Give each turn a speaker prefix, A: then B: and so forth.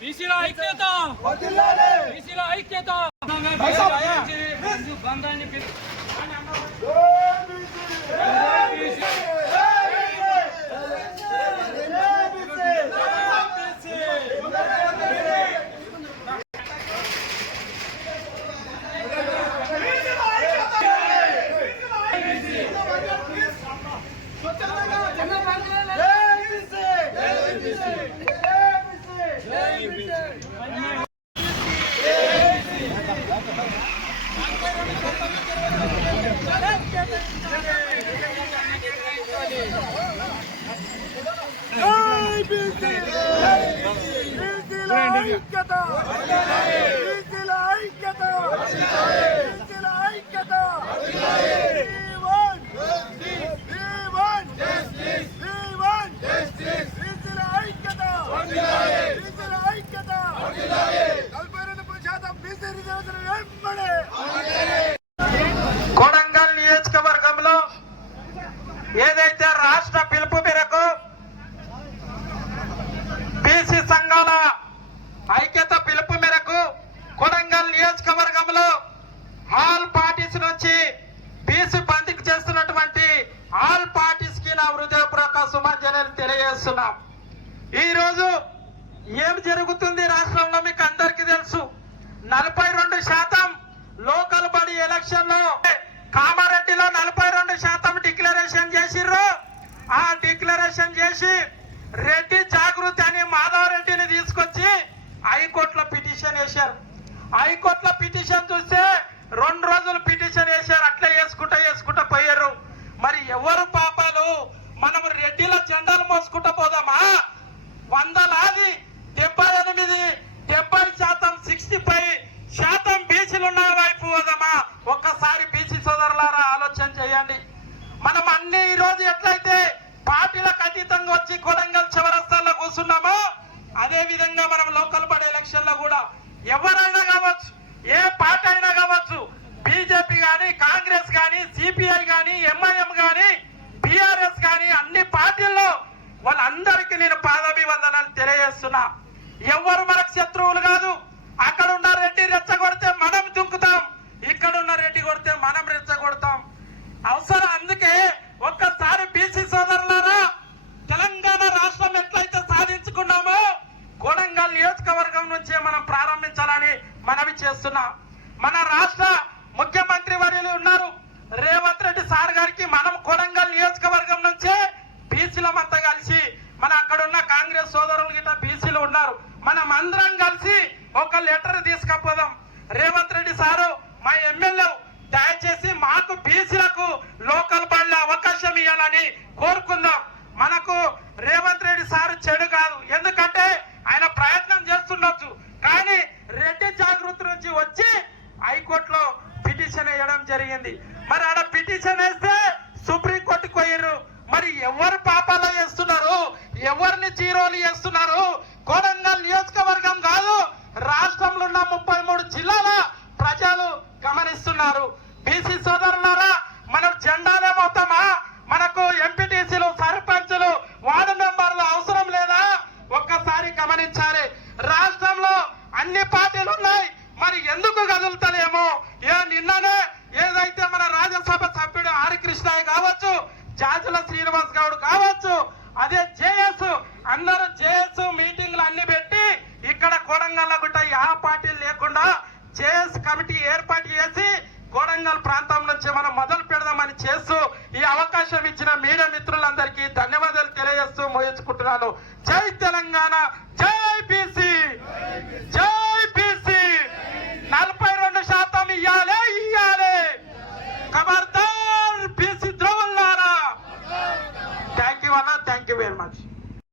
A: బీసీల
B: ఐక్యత
A: వదిలాలి.
B: బీసీల ఐక్యత బంధాన్ని
A: ఐక్యత! బీసీల ఐక్యత! బీసీల ఐక్యత!
C: కొడంగల్ నియోజకవర్గంలో ఏదైతే రాష్ట్ర పిలుపు తెలియజేస్తున్నాం. ఈరోజు ఏం జరుగుతుంది రాష్ట్రంలో మీకు అందరికీ తెలుసు. నలభై రెండు శాతం లోకల్ బడి ఎలక్షన్లో కామారెడ్డిలో నలభై రెండు శాతం డిక్లరేషన్ చేసిర్రు. ఆ డిక్లరేషన్ చేసి రెడ్డి జాగృతి అని మాధవరెడ్డిని తీసుకొచ్చి హైకోర్టులో పిటిషన్ వేశారు. హైకోర్టులో పిటిషన్ చూస్తే రెండు రోజులు పిటిషన్ వేశారు. అట్లా వేసుకుంటా వేసుకుంటా పోయారు. మరి ఎవరు పాపాలు? మనం రెడ్డిల జెండాలు మోసుకుంటూ పోదామా? వందలాది డెబ్బై ఎనిమిది డెబ్బై శాతం సిక్స్టీ ఫైవ్ శాతం బీసీలు ఉన్న వైపు పోదామా? ఒక్కసారి బీసీ సోదరులారా ఆలోచన చేయండి. మనం అన్ని ఈరోజు ఎట్లయితే పార్టీలకు అతీతంగా వచ్చి కొడంగల్ చివరస్తాల్లో కూర్చున్నామో అదే విధంగా మనం లోకల్ బడి ఎలక్షన్లో కూడా ఎవరు తెలియజేస్తున్నా. ఎవరు మనకు శత్రువులు కాదు. అక్కడ ఉన్న రెడ్డి రెచ్చగొడితే మనం దుంకుతాం. ఇక్కడ ఉన్న రెడ్డి కొడితే మనం రెచ్చగొడతాం. అవసరం అందుకే ఒక్కసారి బీసీ సోదరులారా తెలంగాణ రాష్ట్రం ఎట్లయితే సాధించుకున్నామో కొడంగల్ నియోజకవర్గం నుంచే మనం ప్రారంభించాలని మనవి చేస్తున్నాం. మన రాష్ట్ర ముఖ్యమంత్రి వర్యులు ఉన్నారు. రేవంత్ రెడ్డి సార్ గారికి మనం కొడంగల్ నియోజకవర్గం నుంచే బీసీలమంతా కలిసి మన అక్కడున్న కాంగ్రెస్ సోదరులు ఉన్నారు మనం అందరం కలిసి ఒక లెటర్ తీసుకపోదాం. రేవంత్ రెడ్డి సారు మా ఎమ్మెల్యే దయచేసి మాకు బీసీలకు లోకల్ బండ్ల అవకాశం ఇవ్వాలని కోరుకుందాం. మనకు రేవంత్ రెడ్డి సారు చెడు కాదు. ఎందుకంటే ఆయన ప్రయత్నం చేస్తుండొచ్చు. కానీ రెడ్డి జాగృతి నుంచి వచ్చి హైకోర్టులో పిటిషన్ వేయడం జరిగింది. మరి ఆడ పిటిషన్ వేస్తే సుప్రీంకోర్టుకు పోయారు మరి ఎవరు పాపాలు చేస్తున్నారు? ఎవరిని జీరోలు చేస్తున్నారు? కోడంగల్ నియోజకవర్గం కాదు రాష్ట్రంలో ఉన్న ముప్పై మూడు జిల్లాల ప్రజలు గమనిస్తున్నారు. బీసీ సోదరులారా ఈ అవకాశం ఇచ్చిన మీడియా మిత్రులందరికీ ధన్యవాదాలు తెలియజేస్తూ మోయించుకుంటున్నాను జై తెలంగాణ.